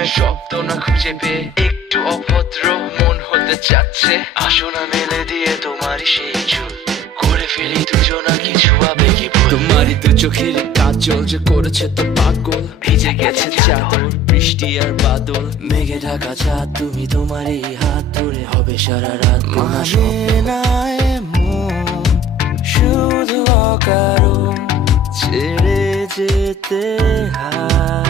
প্রেমের শব্দ না খুঁজে পেয়ে একটু অভদ্র মন হতে চাচ্ছে। আসো না মেলে দিয়ে তোমারই সেই চুল, করে ফেলি দুজনা কিছু আবেগী ভুল। তোমারই দু চোখের কাজল যে করেছে তো পাগল, ভিজে গেছে চাদর বৃষ্টি আর বাদল। মেঘে ঢাকা চাঁদ তুমি তোমারই হাত ধরে হবে সারা রাত। মানে না এমন শুধু অকারণ ছেড়ে যেতে হয়।